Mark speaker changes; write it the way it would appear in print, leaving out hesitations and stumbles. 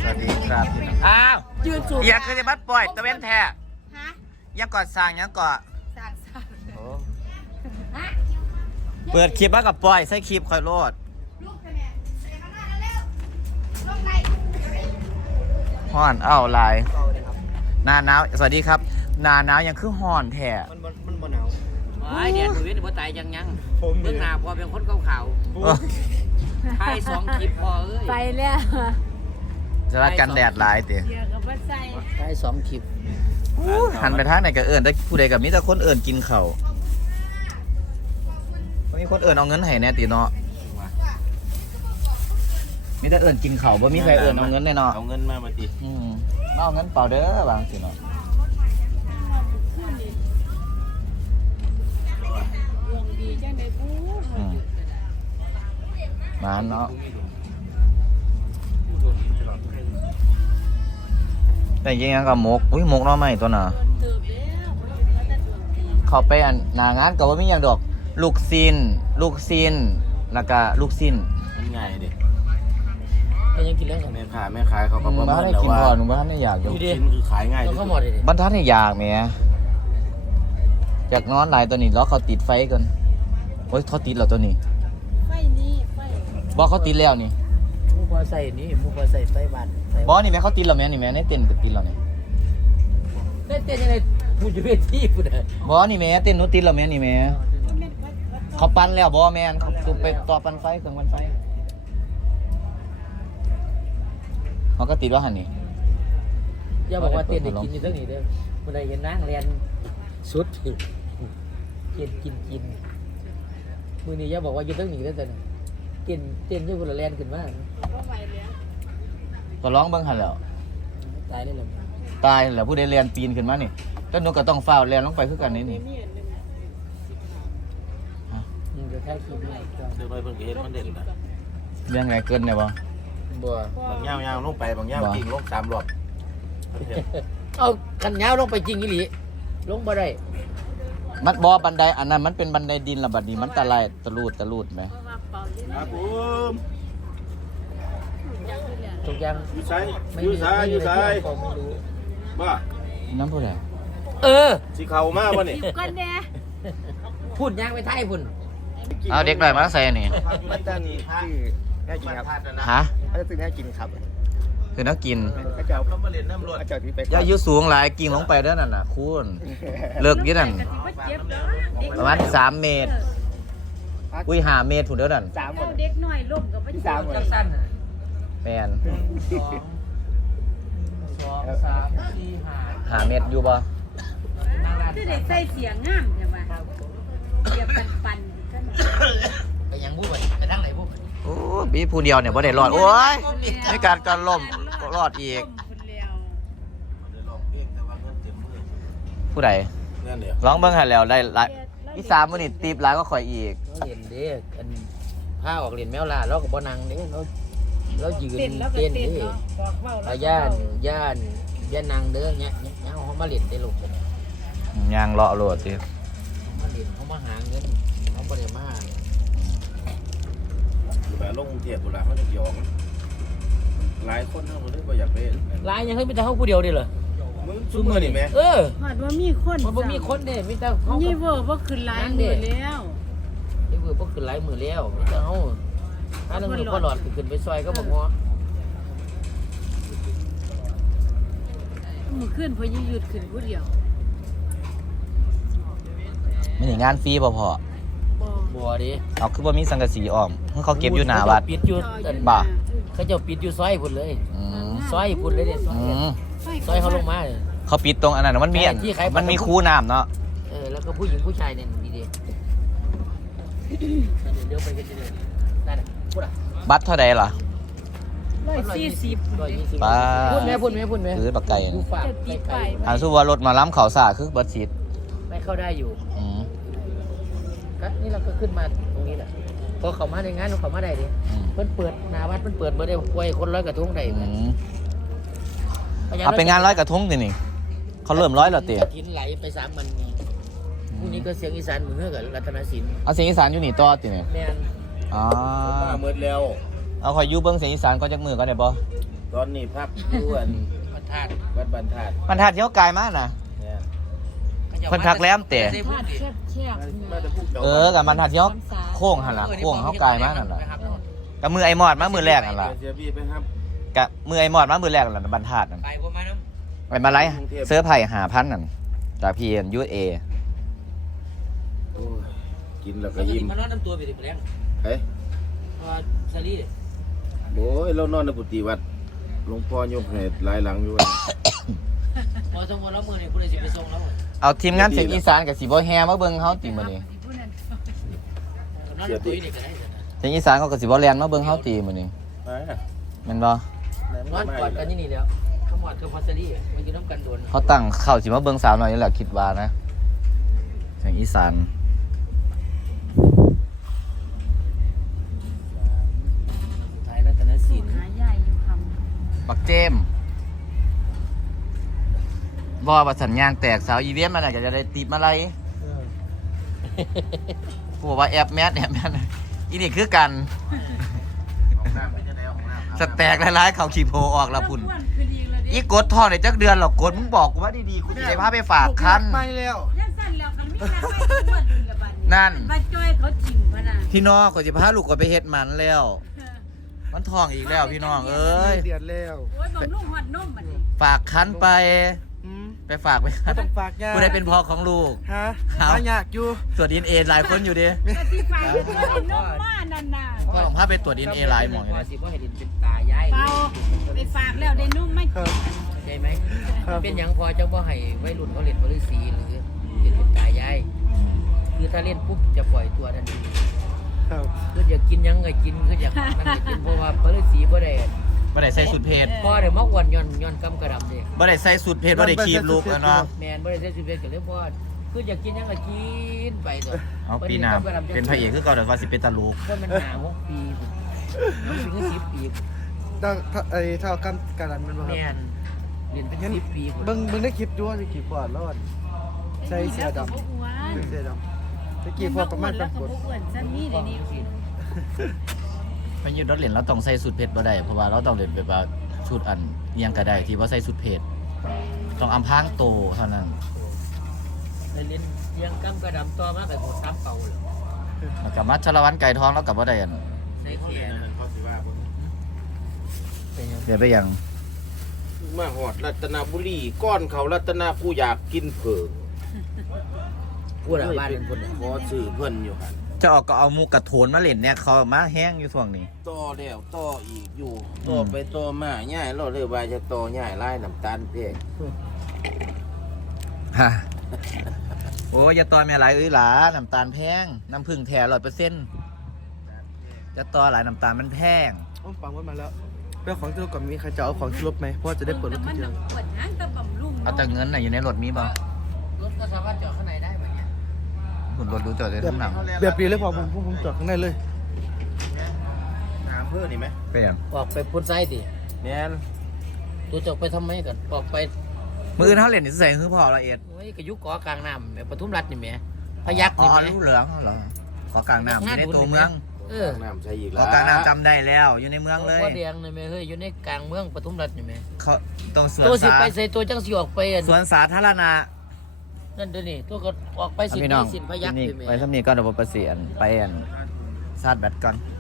Speaker 1: วัสดีครับอ้าว
Speaker 2: ยืนสูง
Speaker 1: อยากเคยจะบัดปล่อยตะเวนแท้
Speaker 2: ฮะ
Speaker 1: ยังก่อสร้างยังก่อ
Speaker 2: สร้างสรรค์ฮะ
Speaker 1: เปิดคลิปมากับปล่อยใส่คลิปคอยโลด
Speaker 2: ลูกคะแนนเสียข้างหน้าแล้วเร็วลงไหน
Speaker 1: ห่อนเอ้าลายหน้าหนาวสวัสดีครับหน้าหนาวยังคือห่อนแท้
Speaker 3: มันบ่หนาว
Speaker 4: ไอ้เดียนมือนี่บ่ตายยังเบื้องหน้าพอเป็นคนขาวๆถ่าย2 คลิปพอเอ้ย
Speaker 2: ไปแล้ว
Speaker 1: จะรัดกันแดดหลายเต๋
Speaker 2: เดี๋ยวกับว่าใส่
Speaker 4: ถ่าย2 คลิป
Speaker 1: หันไปทางไหนก็เอิญได้ผู้ใดกับมิแต่คนเอิญกินเขามีคนเอิญเอาเงินให้แน่ตีเนาะมีแต่เอิญกินเขาบ่มีใครเอิญเอาเงินแน่เนาะ
Speaker 3: เอาเงินมาติ
Speaker 1: มาเอาเงินเปล่าเด้อบางสิเนาะ
Speaker 2: ดวงดีจังเลยกู
Speaker 1: มาเนาะแต่ยังยังกับมกอุ้ยมกเนาะไม่ตัวน่ะ
Speaker 2: เติบแล้วเขาจะดวงดี
Speaker 1: เขาไปอันหนางานกับว่ามีอย่างดอกลูกซินแล้วก็ลูกซิน
Speaker 3: มันง่ายดิ
Speaker 4: ก็ยังกินเรื่องกัน
Speaker 3: แม่ขายเขาก็ประ
Speaker 1: บ้า
Speaker 3: เมิ
Speaker 1: น
Speaker 3: น
Speaker 1: ได้
Speaker 3: แล้ว
Speaker 1: กิน
Speaker 3: ว่า
Speaker 1: ก่อนหนูบ้านได้อยากอยู่
Speaker 3: ชิ้นคือขายง่าย
Speaker 4: ต้อ
Speaker 3: ที่
Speaker 4: ง
Speaker 3: สุ
Speaker 4: เข้า
Speaker 3: ด
Speaker 4: หมดเลยดิ
Speaker 1: บ้านท่านได้อยากแหม่อยากนอนหลายตัวนี้แล้วเขาติดไฟก่อนโอ้ยเขาติดแล้วตัวนี้
Speaker 2: ไฟนี่ไฟ
Speaker 1: บอกเขาติดแล้วนี่
Speaker 4: มูพอใส่นี่มูพอใส่ไฟบ้าน
Speaker 1: บอนี่แม่เขาติดแล้วแม่นี่แม่ในเต้นก็ติดแล้วนี่
Speaker 4: เต้นยังไงพูดอยู่เวทีพูดเลย
Speaker 1: บอนี่แม่เต้นหนูติดแล้วแม่นี่แม่เขาปั้นแล้วบอแม่นเขาตุไปต่อปั้นไฟเครื่องปั้นไฟเขาก็ติดว่าหันนี่
Speaker 4: อย่าบอกว่าเต้นได้กินอยู่เรื่องนี้เด้อมันได้เห็นนางเรียนสุดกินมือนี้อย่าบอกว่าอยู่เรื่องนี้เด้อแต่เต้นอยู่คนละแลนขึ้นมา
Speaker 2: ก็ไหวแล้ว
Speaker 1: ก็ร้องเบิ่งหันแล้ว
Speaker 4: ตายได้เลย
Speaker 1: ตายแล้วผู้ใดเรียนปีนขึ้นมานี่แล้วหนูก็ต้องฝ้าวเรียนลงไปคือกันนี่นี่
Speaker 2: มีอันหนึ่ง
Speaker 4: มึงจะแค่คิดไม่ก็
Speaker 3: เดี๋ยวไปเพิ่งเห็นมันเด่นนะ
Speaker 1: เรื่องไงเกินเนี่ยบ่
Speaker 4: บัว
Speaker 3: บางย่างลงไปบางย่างกิ่งลง3 รอบ
Speaker 4: เอากันยาวลงไปจริงอีหลีลงบ่ได้
Speaker 1: มันบ่บันไดอันนั้นมันเป็นบันไดดินละบัดนี้มันตะไลตะลูดไหม
Speaker 2: เพราะว่าเป่าเล่น
Speaker 3: ครับผม
Speaker 2: ยังไม่เหลือ
Speaker 4: ทุกอย่าง
Speaker 3: อยู่ไส
Speaker 4: ไม่
Speaker 3: อยู่
Speaker 4: มี
Speaker 3: ไส
Speaker 4: ไม่
Speaker 3: อ
Speaker 4: มี
Speaker 3: ยู่ไส
Speaker 4: อะไรที่ผมไม่รู้
Speaker 3: บ้า
Speaker 1: น้ำผู้ใด
Speaker 4: เออ
Speaker 3: สิเข้ามาบ่นี่
Speaker 2: สิบก้อนแน่
Speaker 4: พูดยางไปไทยพุ่น
Speaker 1: เอาเด็กหน่อยมาใส่อันนี่
Speaker 3: มันจะนี่ชื่อแม่กินครับ
Speaker 1: ฮะ
Speaker 3: เขาจะซื้อแม่กินครับ
Speaker 1: คือนักกิน
Speaker 3: เขาจะเอาเข้ามาเล่นน้ำรวดเขาจะที่ไป
Speaker 1: อย่าอยู่สูงหลายกิ่งลงไปเด้อนั่นน่ะคุณเลิกอยี่นั่น
Speaker 2: กะสิบ่เจ็บเด้อเด็ก
Speaker 1: ประมาณ3 เมตรอุ้ย5 เมตรถูกเด้อนั่น
Speaker 2: เจ้าเด็กน้อยล้มกับบ่เจ็บ
Speaker 4: จังสั้น
Speaker 1: แมน
Speaker 4: 2 3 4
Speaker 1: 5 เมตรอยู่บ่
Speaker 4: 5
Speaker 2: คือได้ใส่เสียงงามใช่ป่ะเสียบปันๆกัน
Speaker 4: ไปยังบู๊ไปทางไหนบู๊
Speaker 1: โอ้บีผู้เดียวเนี่ยบ่ได้รอดโอ้ยมีการการล่มก็รอดอีก
Speaker 2: คนแล้ว
Speaker 1: ผู้ใด
Speaker 3: นั่นเดียว
Speaker 1: ร้องเบิ่งหันแล้วได้หลายอีสามมื้อนี้ตีบหลายก็ข่อยอีก
Speaker 4: เราเห็นเด้อันผ้าออกเรียนแมวล่าเราก็บ่นั่งเด้เรายืน
Speaker 2: เต้นแล้วก็
Speaker 4: เต้น
Speaker 2: เต้น
Speaker 4: เด้
Speaker 2: เนาะบอกเว้าแล้ว
Speaker 4: ย่านนั่งเด้อเนี่ยเขามาเล่นได้ลูกกัน
Speaker 1: ยางเลาะโลดสิ
Speaker 4: เขามาเล่นเขามาหาเงินเขาบ่ได้มา
Speaker 3: แบบลงเทียบตุลามันจะยองหลายคนเท่านั้นก็อยากไป
Speaker 4: หลายยังเฮ้ยมีแต่เขาผู้เดียวเด้เหรอ
Speaker 3: มึงซุ่มมือนี่แม่
Speaker 4: เออ
Speaker 2: ฮอดว่ามีคน
Speaker 4: มันบ่มีคนเด้มีแต่เขา
Speaker 2: นี่เว้อบ่ขึ้นหลายมื้อแล้ว
Speaker 4: ไอ้เบื่อพวกขึ้นหลายมือแล้วมีแต่เขาถ้าเรื่องมือก็หลอดขึ้นไปซอยก็บอกว่า
Speaker 2: มื้อคืนพอหยุดขึ้นผู้เดียว
Speaker 1: มันนี่งานฟรีบ่พอ
Speaker 2: บ่
Speaker 4: บัวดิ
Speaker 1: เอาคือบ่มีสังกะสีอ้อมเขาเก็บอยู่หน้าวัด
Speaker 4: ปิดอยู่อัน
Speaker 1: บ่า
Speaker 4: เขาจะปิดอยู่ซอยพุ่นเลย
Speaker 1: อืม
Speaker 4: ซอยพุ่นเลยเนี่ยซอย
Speaker 1: อืม
Speaker 4: ซอยเขาลงมา
Speaker 1: เขาปิดตรงอันนั้นมันมีอัน
Speaker 4: ที่ขาย
Speaker 1: มันมีคูน้ำเนาะ
Speaker 4: แล้วก็ผู้หญิงผู้ชายเนี่ยดีๆเดี๋ยวไปกันเลยได้เลยพูดอ่ะ
Speaker 1: บัตรเท่าใดล่ะ
Speaker 2: 140
Speaker 4: 120
Speaker 1: ป้า
Speaker 4: พูดไหมพูดไหม
Speaker 1: คือบักไก่
Speaker 4: ดูฝาก
Speaker 2: จะติดไป
Speaker 1: อันสู้ว่ารถมาล้ำเขาสาคือบัตรซีด
Speaker 4: ไม่เข้าได้อยู่
Speaker 1: อืม
Speaker 4: ก็นี่เราก็ขึ้นมาตรงนี้แหละพอเขามาในงานเขามาได้ดิ
Speaker 1: อืม
Speaker 4: เพิ่นเปิดหน้าวัดเพิ่นเปิดเมื่อได้ป่วยคนร้อยกระทงได้
Speaker 1: อื
Speaker 4: ไหม
Speaker 1: มเอาไปงานร้อยกระทงสินี่เขาเริ่มร้อยแล้วเตี๋ย
Speaker 4: ทิ้นไหลไป3 วันนี้พรุ่งนี้ก็เสียงอีสานมือกับรัตนศิลป์
Speaker 1: เอาเสียงอีสานอยู่นี่ต่อติเนี่ย
Speaker 4: แม่น
Speaker 1: อ๋อ
Speaker 3: มาเมื่อแล้ว
Speaker 1: เอาคอยอยู่เบิ้งเสียงอีสานก็จักมือก็ได้บ่
Speaker 3: ตอนนี้พักอยู่อัน
Speaker 4: ประธาน
Speaker 3: วัดบรรทัด
Speaker 1: มันทัดเที่ยวไกลมากนะ
Speaker 3: เนี่ย
Speaker 1: เพิ่นทักแล้มแต่
Speaker 2: ทอดแซ่บๆ
Speaker 3: มาจะพูด
Speaker 1: กับมันทัดเที่ยวโค้งหันละโค้งเขาไกลมากนั่นแหละกับมือไอมอดมามือแรกนั่นแหละ
Speaker 3: เสียบี้ไปครับ
Speaker 1: กับมือไอมอดมามือแรกนั่นแหละบรรทัดนั่น
Speaker 4: ไปประมาณนั้น
Speaker 1: ไปมาไล่เสื้อไผ่5,000นั่นจากพีเอ็นยูเอ
Speaker 3: โอ้ยกินแล้วก็
Speaker 4: ก็
Speaker 3: ยิ้
Speaker 4: ยิ้
Speaker 3: ม
Speaker 4: มมันนอนน้ำตัวไปดิไปแล้ว
Speaker 3: เฮ้ย
Speaker 4: พอซารีเด้
Speaker 3: โอ้ยเรานอนในกุฏิวัดหลวงพ่อยกให้หลายหลังอยู่อะ
Speaker 4: พอสมมติแล้วมือนี่ผู้ใดสิไปส่งแล้ว
Speaker 1: เอาทีมงานเสียงอีสานกับสีบ่แฮมาเบิ่งเฮาติมื้อนี้
Speaker 4: นอนน้ำตัวนี่ก็ได้
Speaker 1: เสียงอีสานเขาก็สิบ่แล่นมาเบิ่งเฮาตีมื้อนี้
Speaker 3: ไป
Speaker 1: แม่นบ่
Speaker 4: นอนกอดกันนี่นี่แล้วขมอดกับพอซารีมันอยู่น้ำกันโดน
Speaker 1: เขาตั้งเข้าสิมาเบิ่งสาวน้อยนี่แหละคิดว่านะเสียงอีสาน
Speaker 4: ท้ายรัตนศิลป์
Speaker 2: หาใหญ่อยู่ค
Speaker 1: บักเจมส์บ่ว่าสัญญาณแตกสาวอีเวนต์มันน่ะก็จะได้ติปมาไล่ผู้ว่าแอบแมทอีนี่คือกัน
Speaker 3: ของน้ำไปจะไหนของน้ำ
Speaker 1: สแตกหลายๆเขาขี่โพออก
Speaker 2: ำ
Speaker 1: ละพุ่น
Speaker 2: อ้วนคือดีเลยดิ
Speaker 1: อีกดทองในจักเดือนหรอกกดมึงบอกกูว่าดีๆกูจะได้พาไปฝากคัน
Speaker 3: ไปแล้ว
Speaker 2: ยังสั่นแล้วกันไม่สั่นไม่อ้วนถึงกับบัดนี้
Speaker 1: นั่น
Speaker 2: ว่าจ้อยเขาจิ้มพะน่ะ
Speaker 1: พี่น้องก็จะพาลูกก็ไปเฮ็ดหมันแล้ว มันทองอีกแล้วพี่น้องเอ้ย
Speaker 5: เดือดแล้ว
Speaker 2: โอ้ยบำรุงฮอดนมบัดนี้
Speaker 1: ฝากคันไป ไปฝากไปคัน
Speaker 5: ต้องฝากยา
Speaker 1: กูได้เป็นพ่อของลูก
Speaker 5: ฮะ
Speaker 1: เอา
Speaker 5: หายากอยู่
Speaker 1: ตรวจดีเอ็นเอหลายคนอยู่ดิ
Speaker 2: ก็สิฝากให้ตัวได้นมมานั่นน่ะ
Speaker 1: ก็ลองพาไปตรวจดีเอ็นเอหลายหมองอยู่
Speaker 4: พอ
Speaker 1: ดิ
Speaker 4: สิบ่ให้ดินเป็นตายาย
Speaker 2: เปล่าไปฝากแล้วได้นมมา
Speaker 5: ครั
Speaker 2: กิ
Speaker 5: บ
Speaker 2: น
Speaker 4: ใช่ไหมเป็นหยังพอจังบ่ให้วัยรุ่นเขาเล่นบริสีหรือเล่นเป็นตายายคือถ้าเล่นปุ๊บจะปล่อยตัวทันที
Speaker 5: ครับ
Speaker 4: คืออยากกินหยังก็กินคืออยากนั่งก็กินเพราะว่าบริสีบ่ได้
Speaker 1: บ่ได้ใส่สุดเพชร
Speaker 4: พอได้มาอ้วนย้อนกำกระดำนี่
Speaker 1: บ่ได้ใส่สุดเพชรบ่ได้คีบลูกอะเนาะ
Speaker 4: แมนบ่ได้ใช้ชีวิตก็เลยพอคืออยากกินหยังก็กินไปเถอะ
Speaker 1: เอาปีหน้าเป็นพระเอกคือเก่าเดี๋ยวว่าสิเป็นตลก
Speaker 4: ก็มันหา6 ปีมันเป็นคือ10 ปี
Speaker 5: ต้องเท่ากันการันมันบ่ค
Speaker 4: แม
Speaker 5: รับ
Speaker 4: นเรียนเป็น10 ปี
Speaker 5: เบิ่งได้คลิปด้วยคลิปก่อนรอดใส่เสื้อดำ
Speaker 2: บ่อ้วน
Speaker 5: เสื้อดำตะกี้พอประมาณ
Speaker 2: แล้
Speaker 5: เป็
Speaker 2: วน ก็
Speaker 5: กด
Speaker 2: บ่อ้วนซั่นนี่เดี๋ยวนี้
Speaker 1: ไปยืดรถเหรียญเราต้องใส่สุดเพชรบ่ได้เพราะว่าเราต้องเล่นแบบว่าชุดอันเอียงก็ได้ที่ว่าใส่สุดเพชรต้องอำพรางโตเท่านั้น
Speaker 4: ได้เรียนเรียงกำกระดำต่อมาก็หมด3เป่าเลย
Speaker 1: แล้วก็มัชรวันไก่ทองแล้วกับบ่ได้อัน
Speaker 4: ใส่แขน
Speaker 3: นั่นเขาสิว่าผม
Speaker 4: เป็นยัง
Speaker 1: เดี๋ยวไปยัง
Speaker 3: มาหอดรัตนบุรีก้อนเขารัตนากูอยากกินเผิง
Speaker 4: พูดอะบ้านเป็นคนเนี่ย
Speaker 3: ขอซื้อเพิ่นอยู่หัน
Speaker 1: จะออกก็เอาหมูกระโถนมาเล่นเนี่ยเขามาแห้งอยู่ช่วงนี้
Speaker 3: ต่อแล้วต่ออีกอยู่ต่อไปต่อมาง่ายเราเลยว่าจะต่อง่ายไล่น้ำตาลเพง
Speaker 1: ฮะโอ้ยอย่าต่อแม่หลายหลาน้ำตาลแพงน้ำผึ้งแท้100%จะต่อหลายน้ำตาลมันแพง
Speaker 5: อ้อมปังไว้มาแล้วเรื่องของที่รถก่อนมีใครจะเอาของที่รถไหมเพราะว่าจะได้เปิดรถที
Speaker 2: มัน
Speaker 5: เดียว
Speaker 2: ปวดหางตะบำรุง
Speaker 1: เอาแต่เงินน่ะอยู่ในรถมีบ่
Speaker 4: รถก็สามารถจอดข้างในได้แบบเนี้ย
Speaker 1: หุ่นรถดูจอดได้ทั้งหนัง
Speaker 5: แบบนี้เลยพอผมจอดข้างในเลย
Speaker 3: หาเพื่อนนี่ไหม
Speaker 1: ไปยัง
Speaker 4: ออกไปพุ่นไส้ดิ
Speaker 3: แม่น
Speaker 4: ตัวจอกไปทำไมกันออกไป
Speaker 1: มือเขาเล่นนี่ใส่คือพอละเอียด
Speaker 4: โอ้ยกระยุกก่อกลางน้ำแบบปทุมรัฐนี่แหม่พยัก
Speaker 1: อ๋อ
Speaker 4: นี่แหม่
Speaker 1: ลูกเหลืองเหรอขอกลางน้ำอยู่ในตัวเมือง
Speaker 4: เออ
Speaker 3: น้ำใช่อีก
Speaker 1: ข
Speaker 3: แล้
Speaker 1: อ
Speaker 3: ว
Speaker 1: กลางน้ำจำได้แล้วอยู่ในเมืองเลย
Speaker 4: หัวแดงนี่แหม่เฮ้ยอยู่ในกลางเมืองปทุมรัฐนี่แหม่
Speaker 1: เขาตรงสวน
Speaker 4: ตัวสิ
Speaker 1: สา
Speaker 4: ไปใส่ตัวจังสิออกไปอัน
Speaker 1: สวนสาธารณะ
Speaker 4: นั่นเดี๋ยวนี้ตัวก็ออกไปสิ
Speaker 1: พี่น้อง
Speaker 4: สิพยัก
Speaker 1: นี่
Speaker 4: นี่แหม่
Speaker 1: ไปทำนี้ก็เดี๋ยวผมไปเสียนไปอันซาดแบตก่อน